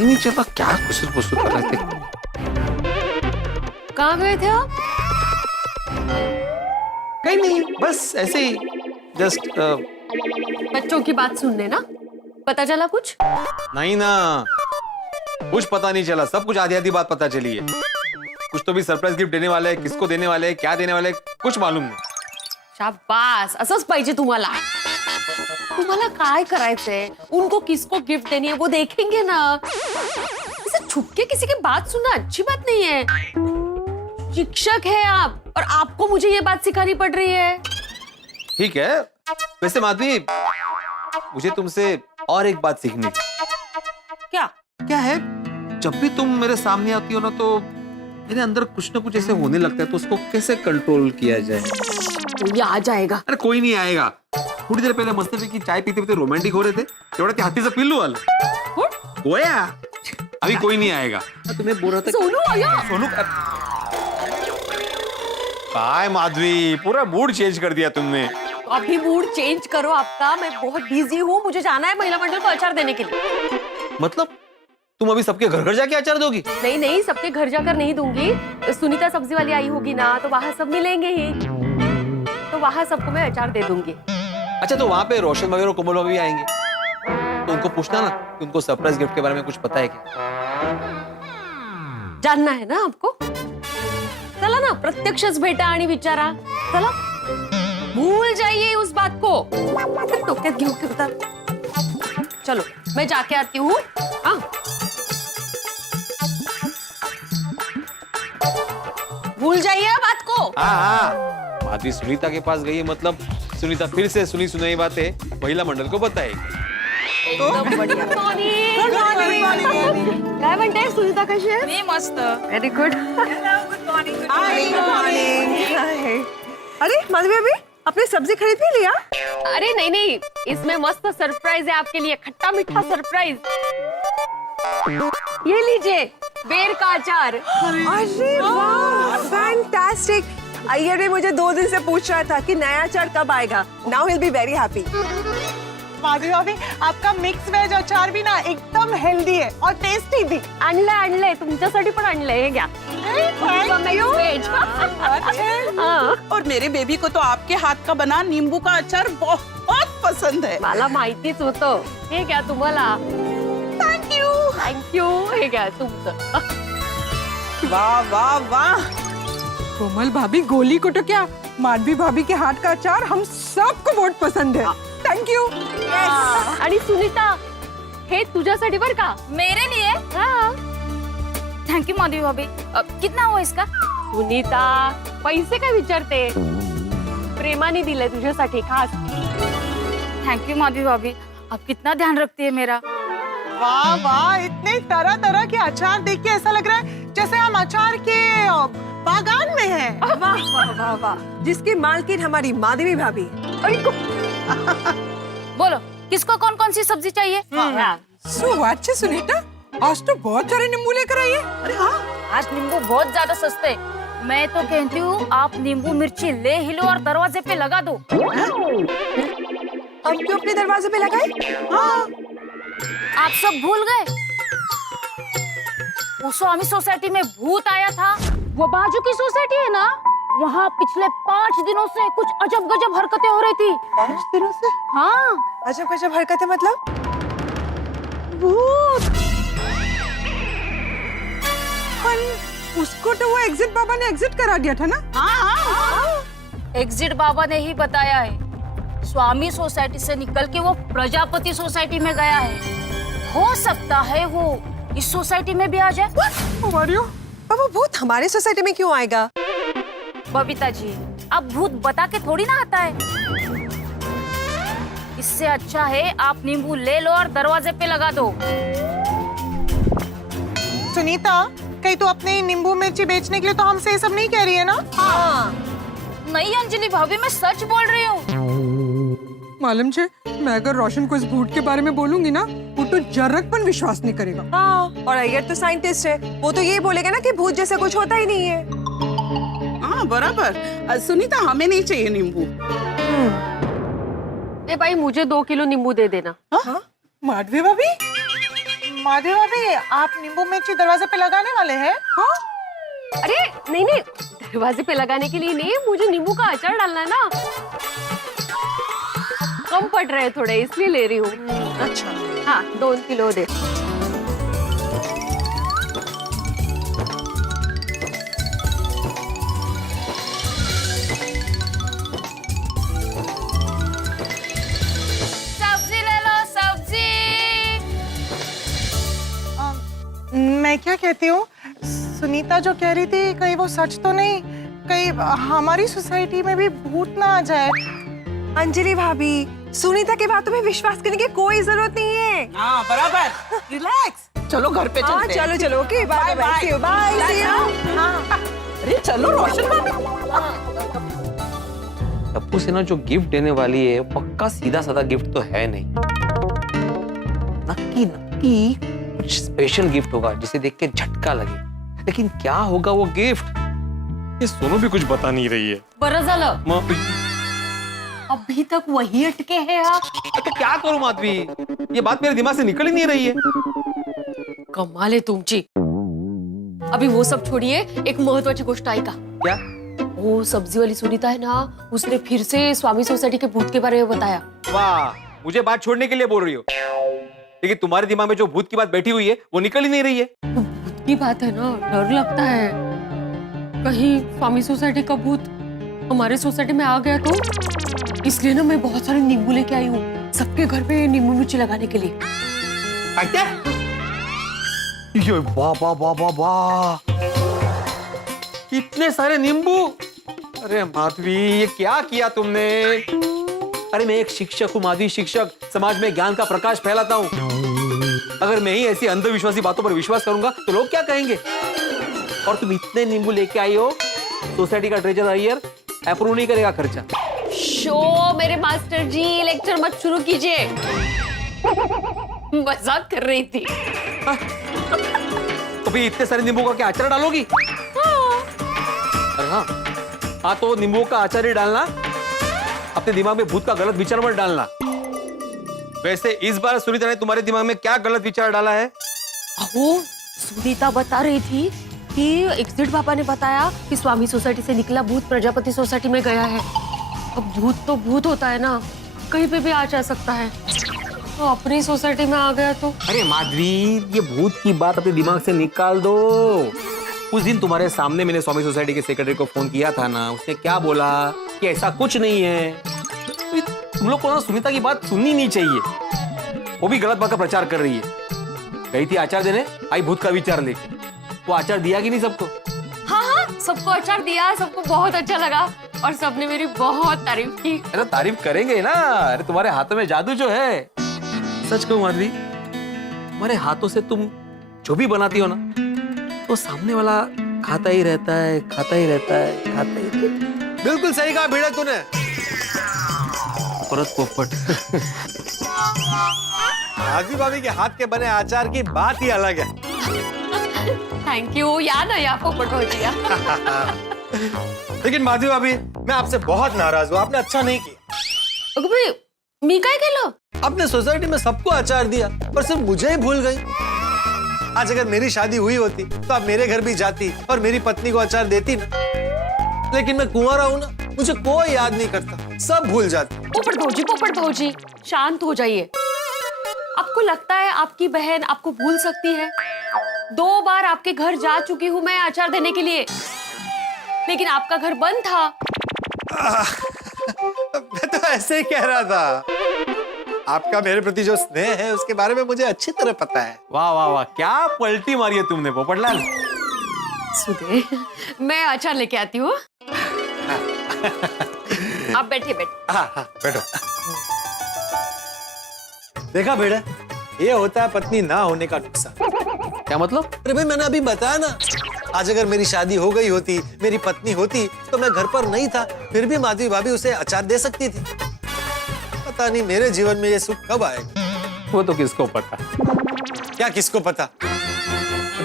पता ही नहीं चला क्या कुसुर पुसुर कर रहे थे। कहाँ गए थे आप? कहीं नहीं, बस ऐसे ही जस्ट। बच्चों की बात सुनने ना? पता चला कुछ? नहीं ना, कुछ पता नहीं चला, सब कुछ आधी आधी बात पता चली है। कुछ तो भी सरप्राइज गिफ्ट देने वाले हैं, किसको देने वाले हैं, क्या देने वाले हैं, कुछ मालूम नहीं। शाबास, असंच पाहिजे तुम्हाला। तुम्हाला काय करायचंय? उनको किसको गिफ्ट देनी है वो देखेंगे ना। ऐसे छुप के किसी की बात सुनना अच्छी बात नहीं है। शिक्षक है आप और आपको मुझे ये बात सिखानी पड़ रही है। ठीक है, वैसे माधवी मुझे तुमसे और एक बात सीखनी थी। क्या? क्या है, जब भी तुम मेरे सामने आती हो ना तो मेरे अंदर कुछ ना कुछ ऐसे होने लगता है, तो उसको कैसे कंट्रोल किया जाए? ये आ जाएगा। अरे कोई नहीं आएगा। थोड़ी देर पहले मस्ती की चाय पीते पीते रोमांटिक हो रहे थे, तेवढा ते हाथी से पिल्लू वाला गोया। अभी कोई नहीं आएगा। तुम्हें बोल रहा था सोनू आया। सोनू काय माधवी, पूरा मूड चेंज कर दिया तुमने। अभी मूड चेंज करो आपका, मैं बहुत बिजी हूँ, मुझे जाना है महिला मंडल को अचार देने के लिए। मतलब तुम अभी सबके घर घर जाके अचार दोगी? नहीं नहीं, सबके घर जाकर नहीं दूंगी। सुनीता सब्जी वाली आई होगी ना, तो वहाँ सब मिलेंगे ही, तो वहाँ सबको मैं अचार दे दूंगी। अच्छा, तो वहाँ पे रोशन वगैरह और कोमल भी आएंगे, तो उनको पूछना ना कि उनको सरप्राइज गिफ्ट के बारे में कुछ पता है क्या? जानना है ना आपको? चला ना, प्रत्यक्षच भेटा आणि विचारा। चला, भूल जाइए उस बात को, डोक्यात घेऊ फिरता। चलो मैं जाके आती हूँ। हाँ, भूल जाइए बात को। हाँ, माधवी सुनीता के पास गई है, मतलब सुनीता फिर से सुनी सुनाई बातें महिला मंडल को बताएगी। एकदम बढ़िया। काय म्हणते सुनीता, कशी आहे? मी मस्त। Very good. अरे माधवी अभी आपने सब्जी खरीद भी लिया? अरे नहीं नहीं, इसमें मस्त सरप्राइज है आपके लिए, खट्टा मीठा सरप्राइज। ये लीजिए, बेर का अचार। अरे वाह, फैंटास्टिक। अय्यर ने मुझे 2 दिन से पूछ रहा था कि नया अचार कब आएगा। Now he will be very happy. Madhavi भाभी, आपका मिक्स वेज अचार भी ना एकदम हेल्दी है और टेस्टी भी। आणलंय तुमच्यासाठी पण आणलंय, हे घ्या। Veg. हाँ। और मेरे बेबी को तो आपके हाथ का बना नींबू का अचार बहुत पसंद है। मला माहितीच होतं। हे घ्या तुम्हाला। Thank you. Thank you. हे घ्या तुमचं। वाह वाह वाह। कोमल भाभी गोली को तो क्या, माधवी भाभी के हाथ का अचार हम सबको बहुत पसंद है। Thank you. आणि सुनीता, हे तुझ्यासाठी बर का? मेरे लिए? हाँ। थैंक यू माधवी भाभी। कितना हुआ इसका? सुनीता, पैसे काय विचारते? प्रेमाने दिले तुझ्यासाठी खास। थैंक यू माधवी भाभी, आप कितना ध्यान रखती है मेरा। वाह वाह, इतने तरह तरह के अचार देख के ऐसा लग रहा है जैसे हम अचार के बागान में हैं। वाह वाह वाह वाह, जिसकी मालकिन हमारी माधवी भाभी। बोलो, किसको कौन कौन सी सब्जी चाहिए? अच्छा सुनीता, आज तो बहुत सारे नींबू लेकर आई है। अरे हाँ, आज नींबू बहुत ज्यादा सस्ते। मैं तो कहती हूँ आप नींबू मिर्ची ले ही लो और दरवाजे पे लगा दो। हम क्यों अपने दरवाजे पे लगाए? हाँ, आप सब भूल गए? वो स्वामी सोसाइटी में भूत आया था, वो बाजू की सोसाइटी है ना, वहाँ पिछले 5 दिनों से कुछ अजब गजब हरकतें हो रही थी। 5 दिनों से? हाँ, अजब गजब हरकतें मतलब? भूत। उसको तो वो एग्जिट बाबा ने एग्जिट करा दिया था ना? हाँ। एग्जिट बाबा ने ही बताया है। स्वामी सोसाइटी से निकल के वो प्रजापति सोसाइटी में गया है। हो सकता है वो इस सोसाइटी में भी आ जाए। पर वो भूत हमारे सोसाइटी में क्यों आएगा? बबीता जी, अब भूत बता के थोड़ी ना आता है। इससे अच्छा है आप नींबू ले लो और दरवाजे पे लगा दो। सुनीता, कहीं तो अपने नींबू मिर्ची बेचने के लिए तो हमसे ये सब नहीं कह रही है ना? हाँ। नहीं अंजलि भाभी, मैं सच बोल रही हूँ। मालूम छे, मैं अगर रोशन को इस भूत के बारे में बोलूंगी ना, वो तो जरक पण विश्वास नहीं करेगा। हाँ, और अय्यर तो साइंटिस्ट है, वो तो यही बोलेगा ना कि भूत जैसा कुछ होता ही नहीं है। हाँ बराबर। सुनीता, हमें नहीं चाहिए नींबू। ए भाई, मुझे 2 किलो नींबू दे देना। माधवी भाभी, माधवी भाभी, आप नींबू मिर्ची दरवाजे पे लगाने वाले हैं? हाँ? अरे नहीं नहीं, दरवाजे पे लगाने के लिए नहीं, मुझे नींबू का अचार डालना है ना। कम पड़ रहे हैं थोड़े, इसलिए ले रही हूँ। अच्छा। हाँ 2 किलो दे। सब्जी ले लो, सब्जी। मैं क्या कहती हूँ, सुनीता जो कह रही थी कहीं वो सच तो नहीं, कहीं हमारी सोसाइटी में भी भूत ना आ जाए। अंजलि भाभी, सुनीता की बातों में विश्वास करने की कोई जरूरत नहीं है। हाँ बराबर, रिलैक्स। चलो घर पे हाँ चलते हैं। चलो चलो, ओके बाय बाय, बाय। अरे चलो रोशन भाभी। टप्पू सिन्हा जो गिफ्ट देने वाली है पक्का सीधा साधा गिफ्ट तो है नहीं। नक्की नक्की कुछ स्पेशल गिफ्ट होगा जिसे देख के झटका लगे। लेकिन क्या होगा वो गिफ्ट, ये सोनू भी कुछ बता नहीं रही है। बरं झालं, अभी तक वही अटके हैं आप। तो क्या करूं माधवी, ये बात मेरे दिमाग से निकल ही नहीं रही है। कमाल है तुमची। अभी वो सब छोड़िए, एक महत्वाची गोष्ट ऐका। क्या? वो सब्जी वाली सुनीता है ना, उसने फिर से स्वामी सोसाइटी के भूत के बारे में बताया। वाह, मुझे बात छोड़ने के लिए बोल रही हो, लेकिन तुम्हारे दिमाग में जो भूत की बात बैठी हुई है वो निकल ही नहीं रही है। भूत की बात है ना, डर लगता है कहीं स्वामी सोसाइटी का भूत हमारे सोसाइटी में आ गया तो। इसलिए ना मैं बहुत सारे नींबू लेके आई हूँ, सबके घर पे नींबू मिर्ची लगाने के लिए। ये वाह वाह वाह वाह वाह, इतने सारे नींबू। अरे माधवी, ये क्या किया तुमने? अरे मैं एक शिक्षक हूँ माधवी, शिक्षक, समाज में ज्ञान का प्रकाश फैलाता हूँ। अगर मैं ही ऐसी अंधविश्वासी बातों पर विश्वास करूंगा तो लोग क्या कहेंगे? और तुम इतने नींबू लेके आई हो, सोसाइटी का ट्रेजर अय्यर अप्रूव नहीं करेगा खर्चा। शो मेरे मास्टर जी, लेक्चर मत शुरू कीजिए। मजाक कर रही थी। तो फिर इतने सारे नींबू का क्या अचार डालोगी? अरे हाँ, तो नींबू का अचार ही डालना, अपने दिमाग में भूत का गलत विचार मत डालना। वैसे इस बार सुनीता ने तुम्हारे दिमाग में क्या गलत विचार डाला है? वो सुनीता बता रही थी कि एग्जिट बाबा ने बताया कि स्वामी सोसाइटी से निकला भूत प्रजापति सोसाइटी में गया है। अब भूत तो भूत होता है ना, कहीं पे भी आ जा सकता है। तो अपनी सोसाइटी में आ गया तो। अरे माधवी, ये भूत की बात अपने दिमाग से निकाल दो। उस दिन तुम्हारे सामने मैंने स्वामी सोसाइटी के सेक्रेटरी को फोन किया था ना, उसने क्या बोला कि ऐसा कुछ नहीं है। तुम लोग को ना सुनीता की बात सुननी नहीं चाहिए, वो भी गलत बात का प्रचार कर रही है। गई थी आचार देने, आई भूत का विचार लेके। वो आचार दिया कि नहीं सबको? हाँ हाँ, सबको अचार दिया, सबको बहुत अच्छा लगा और सबने मेरी बहुत तारीफ की। अरे तारीफ करेंगे ना, अरे तुम्हारे हाथों में जादू जो है। सच कहूं माधवी, तुम्हारे हाथों से तुम जो भी बनाती हो ना, तो सामने वाला खाता ही रहता है, खाता ही रहता है, खाता ही। बिल्कुल सही कहा भिड़ा तूने। परत पोपट। माधवी भाभी के हाथ के बने अचार की बात ही अलग है। थैंक यू, या ना या पोपट हो गया। लेकिन माधवी भाभी, मैं आपसे बहुत नाराज हूँ, आपने अच्छा नहीं किया। अगं भाई, मी काय केलं? आपने सोसाइटी में सबको अचार दिया और सिर्फ मुझे ही भूल गई। आज अगर मेरी शादी हुई होती तो आप मेरे घर भी जाती और मेरी पत्नी को अचार देती ना। लेकिन मैं कुंवारा हूं ना, मुझे कोई याद नहीं करता, सब भूल जाते। पोपट भौजी, शांत हो जाइए। आपको लगता है आपकी बहन आपको भूल सकती है? 2 बार आपके घर जा चुकी हूँ मैं अचार देने के लिए, लेकिन आपका घर बंद था। मैं तो ऐसे ही कह रहा था। आपका मेरे प्रति जो स्नेह है उसके बारे में मुझे अच्छी तरह पता है। वाह वाह वाह, क्या पलटी मारी है तुमने पोपटलाल। सुधे, मैं अचार लेके आती हूँ। आप बैठिए। बैठो। देखा बेटा, ये होता है पत्नी ना होने का नुकसान। क्या मतलब? अरे भाई, मैंने अभी बताया ना, आज अगर मेरी शादी हो गई होती, मेरी पत्नी होती, तो मैं घर पर नहीं था, फिर भी माधवी भाभी उसे अचार दे सकती थी। पता नहीं मेरे जीवन में ये सुख कब आएगा। वो तो किसको पता। क्या किसको पता?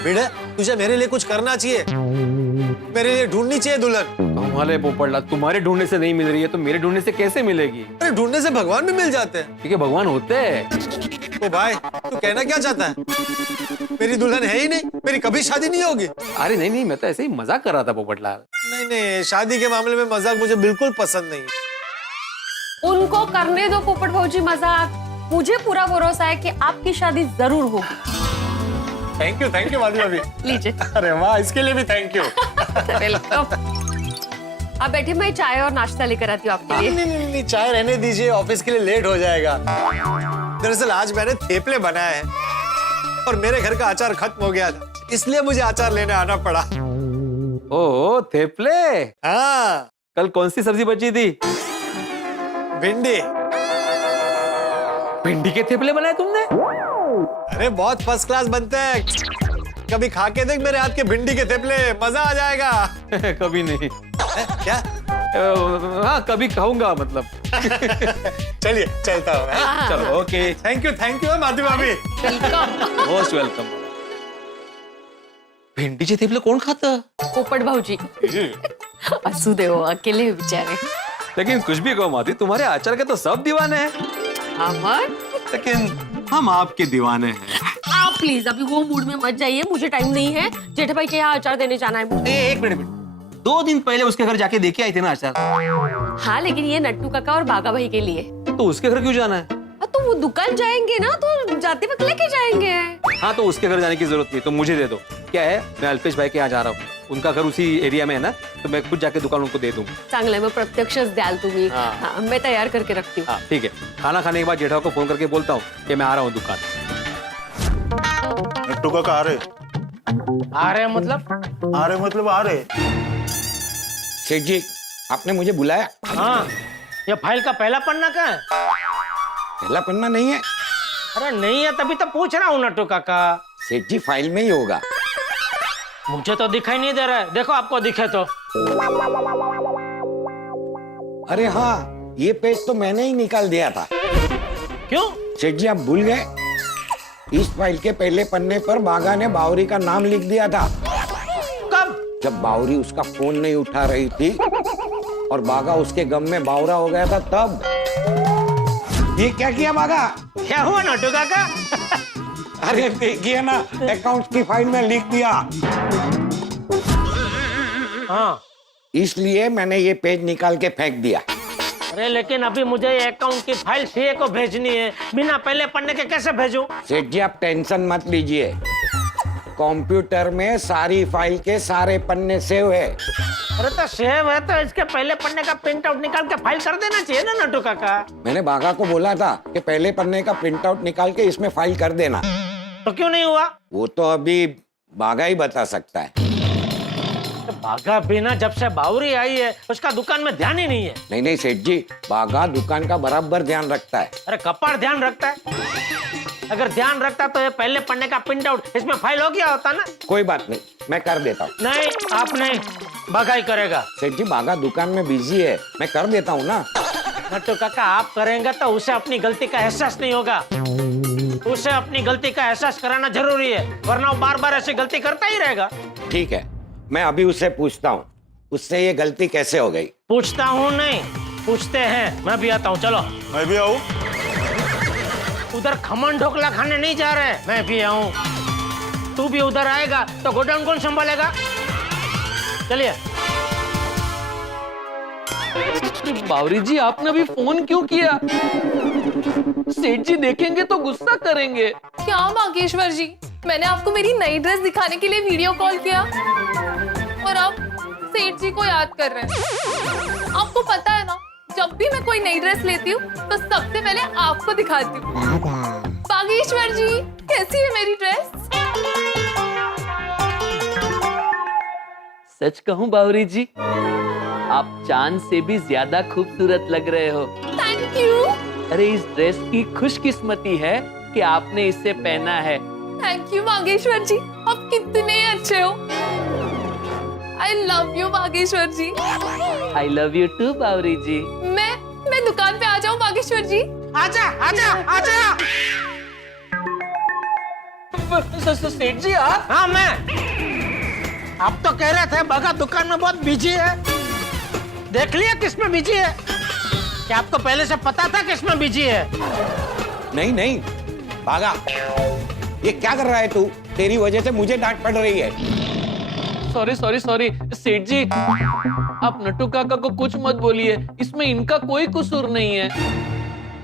बेटा, तुझे मेरे लिए कुछ करना चाहिए, मेरे लिए ढूंढनी चाहिए दुल्हन। हमारे पोपटलाल, तुम्हारे ढूंढने से नहीं मिल रही है तो मेरे ढूंढने से कैसे मिलेगी? अरे ढूंढने से भगवान भी मिल जाते हैं। क्योंकि भगवान होते हैं। तो भाई तू कहना क्या चाहता है? मेरी दुल्हन है ही नहीं, मेरी कभी शादी नहीं होगी। अरे नहीं नहीं, मैं तो ऐसे ही मजाक कर रहा था पोपटलाल। नहीं नहीं, शादी के मामले में मजाक मुझे बिल्कुल पसंद नहीं। उनको करने दो पोपट भाजी मजाक। मुझे पूरा भरोसा है कि आपकी शादी जरूर होगी। थैंक यू माधवी भाभी। लीजिए। अरे वाह, इसके लिए भी थैंक यू। वेलकम। अब बैठे, मैं चाय और नाश्ता लेकर आती हूँ आपके लिए। नहीं, चाय रहने दीजिए, ऑफिस के लिए लेट हो जाएगा। दरअसल आज मैंने थेपले बनाए हैं और मेरे घर का अचार खत्म हो गया था, इसलिए मुझे अचार लेने आना पड़ा। ओह थेपले। हाँ, कल कौन सी सब्जी बची थी? भिंडी। भिंडी के थेपले बनाए तुमने? अरे बहुत फर्स्ट क्लास बनते हैं, कभी खा के देख मेरे हाथ के भिंडी के थेपले, मजा आ जाएगा। कभी नहीं। क्या? हाँ कभी खाऊंगा मतलब। चलिए चलता हूँ मैं। चलो ओके। थैंक यू माधवी भाभी। वेलकम। Most welcome. भेंडीचे थेपले कोण खातं? पोपट भाऊजी असू दे हो, अकेले बेचारे। लेकिन कुछ भी कहो माधवी, तुम्हारे अचार के तो सब दीवाने हैं। अमर, लेकिन हम आपके दीवाने हैं। आप प्लीज अभी वो मूड में मत जाइए, मुझे टाइम नहीं है। जेठा भाई के यहाँ अचार देने जाना है मुझे। एक मिनट, 2 दिन पहले उसके घर जाके देखे आए थे ना अचार। हाँ लेकिन ये नट्टू काका और बागा भाई के लिए। तो उसके घर क्यों जाना है? तो वो दुकान जाएंगे ना, तो जाते वक्त लेके जाएंगे। हाँ तो उसके घर जाने की जरूरत नहीं, तो मुझे दे दो। क्या है, मैं अल्पेश भाई के यहाँ जा रहा हूँ, उनका घर उसी एरिया में है ना, तो मैं खुद जाके दुकान उनको दे दूँ। चांगलं, मग प्रत्यक्षच द्याल तुम्ही। हाँ। हाँ, मैं तैयार करके रखती हूँ। हाँ ठीक है, खाना खाने के बाद जेठा को फोन करके बोलता हूँ कि मैं आ रहा हूँ दुकान। नट्टू काका आ रहे मतलब आ रहे। सेठ जी, आपने मुझे बुलाया? हाँ, ये फाइल का पहला पन्ना कहाँ है? पहला पन्ना नहीं है। अरे नहीं है, तभी तो पूछ रहा हूँ नट्टू काका। सेठ जी, फाइल में ही होगा। मुझे तो दिखाई नहीं दे रहा है, देखो आपको दिखे तो। अरे हाँ, ये पेज तो मैंने ही निकाल दिया था। क्यों? सेठ जी, आप भूल गए? इस फाइल के पहले पन्ने पर बागा ने बावरी का नाम लिख दिया था। कब? जब बावरी उसका फोन नहीं उठा रही थी और बागा उसके गम में बावरा हो गया था तब। ये क्या किया बागा? क्या हुआ नट्टू काका? अरे देखिए ना, अकाउंट्स की फाइल में लिख दिया। हाँ, इसलिए मैंने ये पेज निकाल के फेंक दिया। अरे लेकिन अभी मुझे ये अकाउंट की फाइल सीए को भेजनी है, बिना पहले पन्ने के कैसे भेजूं? सेठ जी, आप टेंशन मत लीजिए, कंप्यूटर में सारी फाइल के सारे पन्ने सेव है। अरे तो सेव है तो इसके पहले पन्ने का प्रिंट आउट निकाल के फाइल कर देना चाहिए ना नट्टू काका। मैंने बागा को बोला था कि पहले पन्ने का प्रिंट आउट निकाल के इसमें फाइल कर देना। तो क्यों नहीं हुआ? वो तो अभी बागा ही बता सकता है। तो बागा बिना जब से बावरी आई है उसका दुकान में ध्यान ही नहीं है। नहीं नहीं सेठ जी, बागा दुकान का बराबर ध्यान रखता है। अरे कपाड़ ध्यान रखता है? अगर ध्यान रखता तो ये पहले पन्ने का प्रिंट आउट इसमें फाइल हो गया होता ना। कोई बात नहीं, मैं कर देता हूँ। नहीं, आप नहीं, बागा ही करेगा। सेठ जी, बागा दुकान में बिजी है, मैं कर देता हूँ ना। नट्टू काका, आप करेंगे तो उसे अपनी गलती का एहसास नहीं होगा। उसे अपनी गलती का एहसास कराना जरूरी है, वरना वो बार बार ऐसी गलती करता ही रहेगा। ठीक है, मैं अभी उससे पूछता हूँ, उससे ये गलती कैसे हो गई। पूछता हूँ नहीं, पूछते हैं। मैं भी आता हूँ, चलो। मैं भी आऊँ? उधर खमन ढोकला खाने नहीं जा रहे, मैं भी आऊँ। तू भी उधर आएगा तो गोडाउन कौन संभालेगा? चलिए। बावरी जी, आपने अभी फोन क्यों किया? सेठ जी देखेंगे तो गुस्सा करेंगे। क्या बागेश्वर जी, मैंने आपको मेरी नई ड्रेस दिखाने के लिए वीडियो कॉल किया और आप सेठ जी को याद कर रहे हैं। आपको पता है ना, जब भी मैं कोई नई ड्रेस लेती हूँ तो सबसे पहले आपको दिखाती हूँ। बागेश्वर जी, कैसी है मेरी ड्रेस? सच कहूँ बावरी जी, आप चांद से भी ज्यादा खूबसूरत लग रहे हो। Thank you. अरे इस ड्रेस की खुशकिस्मती है कि आपने इसे पहना है। थैंक यू बागेश्वर जी, आप कितने अच्छे हो। I love you Bageshwar ji. I love you too Bawri ji. मैं दुकान पे आ जाऊं बागेश्वर जी? आजा, आजा, आजा। सेठ जी आप? हाँ मैं। आप तो कह रहे थे बागा दुकान में बहुत बिजी है। देख लिया किसमें बिजी है? क्या आपको पहले से पता था किसमें बिजी है? नहीं नहीं, भागा। ये क्या कर रहा है तू? तेरी वजह से मुझे डांट पड़ रही है। सॉरी सॉरी सॉरी सेठ जी, आप नट्टू काका को कुछ मत बोलिए, इसमें इनका कोई कसूर नहीं है।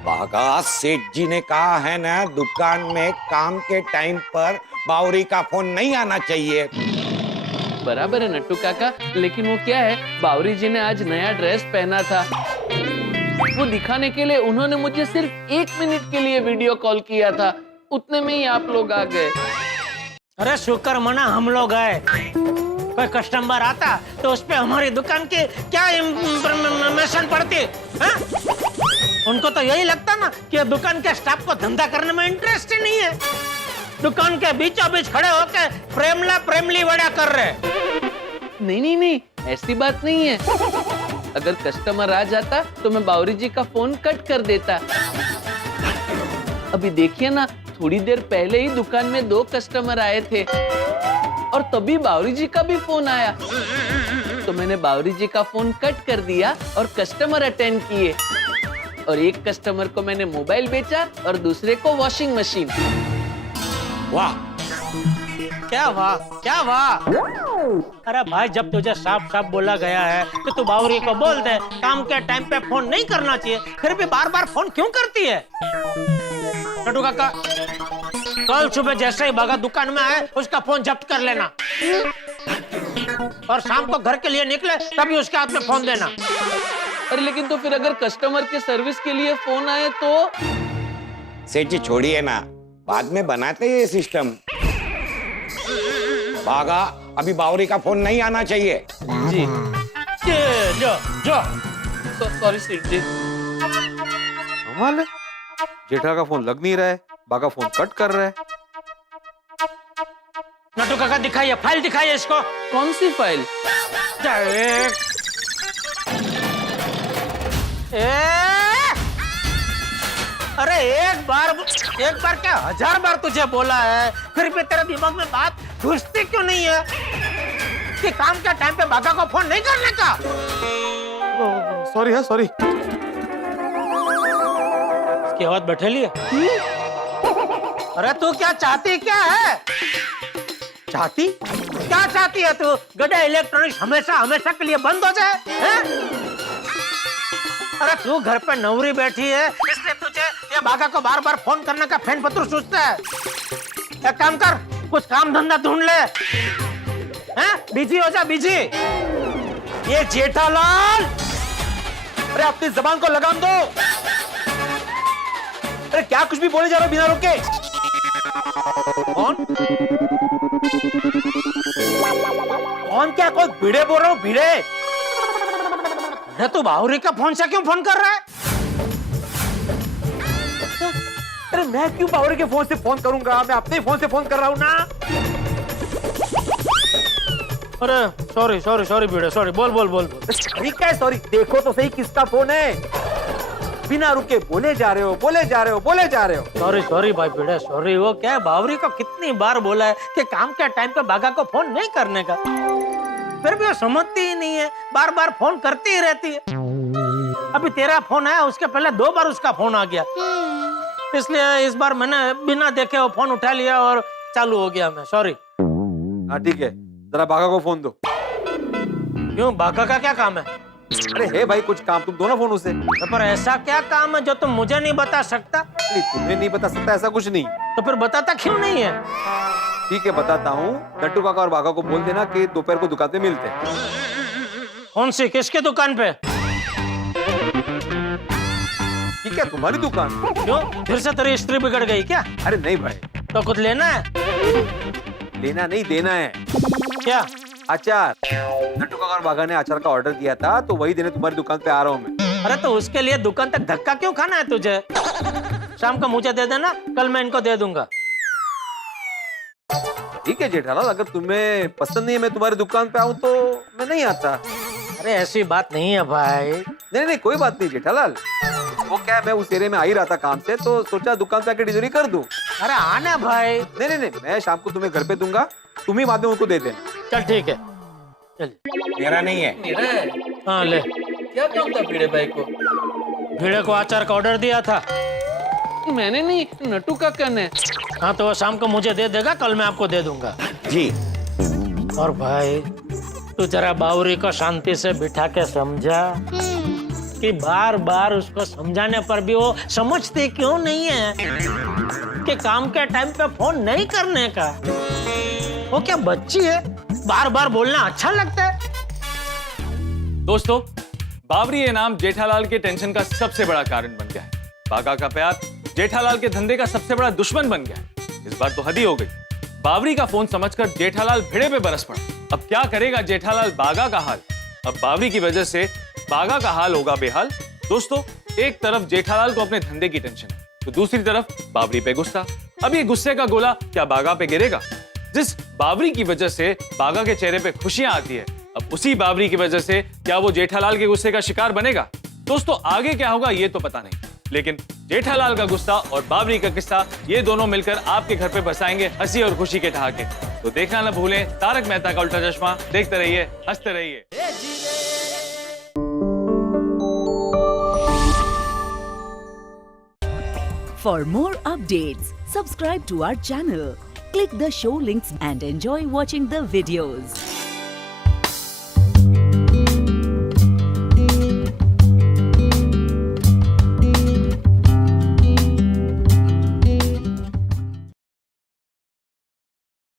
भागा, सेठ जी ने कहा है ना दुकान में काम के टाइम पर बावरी का फोन नहीं आना चाहिए। बराबर है नट्टू काका, लेकिन वो क्या है, बावरी जी ने आज नया ड्रेस पहना था, वो दिखाने के लिए उन्होंने मुझे सिर्फ 1 मिनट के लिए वीडियो कॉल किया था, उतने में ही आप लोग आ गए। अरे शुक्र मना हम लोग आए। कोई कस्टमर आता तो उस पे हमारी दुकान की क्या इंफॉर्मेशन पड़ती है? उनको तो यही लगता ना कि दुकान के स्टाफ को धंधा करने में इंटरेस्ट ही नहीं है। दुकान के बीचों बीच खड़े होकर प्रेमली वड़ा कर रहे। नहीं नहीं नहीं, ऐसी बात नहीं है। अगर कस्टमर आ जाता तो मैं बावरी जी का फोन कट कर देता। अभी देखिए ना, थोड़ी देर पहले ही दुकान में 2 कस्टमर आए थे और तभी बावरी जी का भी फोन आया, तो मैंने बावरी जी का फोन कट कर दिया और कस्टमर अटेंड किए, और एक कस्टमर को मैंने मोबाइल बेचा और दूसरे को वॉशिंग मशीन। वाह क्या वाह, क्या वाह। अरे भाई, जब तुझे साफ साफ बोला गया है कि तू बावरी को बोल दे काम के टाइम पे फोन नहीं करना चाहिए, फिर भी बार बार फोन क्यों करती है? नट्टू काका, कल सुबह जैसे ही बागा दुकान में आए उसका फोन जब्त कर लेना, और शाम को घर के लिए निकले तभी उसके हाथ में फोन देना। अरे लेकिन तो फिर अगर कस्टमर के सर्विस के लिए फोन आए तो? सेठ जी छोड़िए ना, बाद में बनाते हैं ये सिस्टम। भागा, अभी बावरी का फोन नहीं आना चाहिए। जी जो सॉरी सेठ जी। कमाल है, जेठा का फोन लग नहीं रहा है, बागा फोन कट कर रहा है। नट्टू काका दिखाइए, फाइल दिखाइए इसको। कौन सी फाइल? अरे एक बार क्या 1000 बार तुझे बोला है, फिर भी तेरे दिमाग में बात घुसती क्यों नहीं है कि काम के टाइम पे बागा को फोन नहीं करने का? सॉरी है, सॉरी। इसकी आवाज बैठे लिए। अरे तू क्या चाहती क्या है? चाहती? क्या चाहती है तू? गड्ढा इलेक्ट्रॉनिक्स हमेशा के लिए बंद हो जाए हैं? अरे तू घर पे नौरी बैठी है, इसलिए तुझे ये बागा को बार बार फोन करने का फैन पत्र सोचता है। एक काम कर, कुछ काम धंधा ढूंढ ले, हैं? बिजी हो जा, बिजी। ये जेठालाल, अरे अपनी जबान को लगाम दो। अरे क्या कुछ भी बोले जा रहे हो बिना रुके? कौन कौन क्या कोई भिड़े बोल रहा हूँ, भिड़े? अरे तू बावरी का फोन से क्यों फोन कर रहा है? अरे मैं क्यों बावरी के फोन से फोन करूंगा, मैं अपने फोन से फोन कर रहा हूँ ना। अरे सॉरी भिड़े, सॉरी, बोल। ठीक है, सॉरी। देखो तो सही किसका फोन है, बिना रुके बोले जा रहे हो। सॉरी भाई भिड़े, सॉरी। वो क्या है, बावरी को कितनी बार बोला है कि काम के टाइम पे बागा को फोन नहीं करने का, फिर भी वो समझती ही नहीं है, बार बार फोन करती ही रहती है। अभी तेरा फोन आया, उसके पहले 2 बार उसका फोन आ गया, इसलिए इस बार मैंने बिना देखे वो फोन उठा लिया और चालू हो गया। मैं सॉरी। हाँ ठीक है, जरा बागा को फोन दो। क्यों, बागा का क्या काम है? अरे है भाई कुछ काम, तुम दोनों फोन उसे। तो पर ऐसा क्या काम है जो तुम मुझे नहीं बता सकता? अरे तुम्हें नहीं बता सकता ऐसा कुछ नहीं। तो फिर बताता क्यों नहीं है? ठीक है बताता हूँ, नट्टू काका और बागा को बोल देना कि दोपहर को दुकान पे मिलते हैं। कौन सी, किसके दुकान पे? ठीक है, तुम्हारी दुकान। क्यों, फिर से तेरी स्त्री बिगड़ गई क्या? अरे नहीं भाई। तो कुछ लेना है? लेना नहीं, देना है। क्या? अचार। नट्टू काका और बागा ने अचार का ऑर्डर किया था, तो वही देने तुम्हारी दुकान पे आ रहा हूँ मैं। अरे तो उसके लिए दुकान तक धक्का क्यों खाना है तुझे? शाम को मुझे दे देना, कल मैं इनको दे दूंगा। ठीक है जेठालाल, अगर तुम्हें पसंद नहीं है मैं तुम्हारी दुकान पे आऊँ तो मैं नहीं आता। अरे ऐसी बात नहीं है भाई। नहीं कोई बात नहीं जेठालाल, वो क्या है, मैं उस एरिया में आ ही रहा था काम से, तो सोचा दुकान पे आके डिलीवरी कर दूं। अरे आना भाई। नहीं, मैं शाम को तुम्हें घर पे दूंगा, तुम ही बाद में उनको दे देना। चल ठीक है, चल। मेरा नहीं है। मेरा है। हाँ ले। क्या काम था भिड़े भाई को? भिड़े को अचार का ऑर्डर दिया था, मैंने नहीं, नटू का कन है। हाँ तो वो शाम को मुझे दे देगा, कल मैं आपको दे दूंगा। जी। और भाई तू जरा बावरी को शांति से बिठा के समझा कि बार बार उसको समझाने पर भी वो समझती क्यों नहीं है कि काम के टाइम पे फोन नहीं करने का। वो क्या बच्ची है, बार बार बोलना अच्छा लगता है। दोस्तों, बावरी ये नाम जेठालाल के टेंशन का सबसे बड़ा कारण बन गया है। बागा का प्यार जेठालाल के धंधे का सबसे बड़ा दुश्मन बन गया है। इस बार तो हद ही हो गई। बावरी का फोन समझकर जेठालाल भिड़े पे बरस पड़ा। अब क्या करेगा जेठालाल बागा का हाल। अब बावरी की वजह से बागा का हाल होगा बेहाल। दोस्तों, एक तरफ जेठालाल को अपने धंधे की टेंशन है, तो दूसरी तरफ बावरी पे गुस्सा। अब ये गुस्से का गोला क्या बागा पे गिरेगा? जिस बावरी की वजह से बागा के चेहरे पे खुशियां आती है, अब उसी बावरी की वजह से क्या वो जेठालाल के गुस्से का शिकार बनेगा? दोस्तों, आगे क्या होगा ये तो पता नहीं, लेकिन जेठालाल का गुस्सा और बावरी का किस्सा, ये दोनों मिलकर आपके घर पे बरसाएंगे हंसी और खुशी के ठहाके। तो देखना न भूलें तारक मेहता का उल्टा चश्मा। देखते रहिए, हंसते रहिए। For more updates, subscribe to our channel, click the show links and enjoy watching the videos.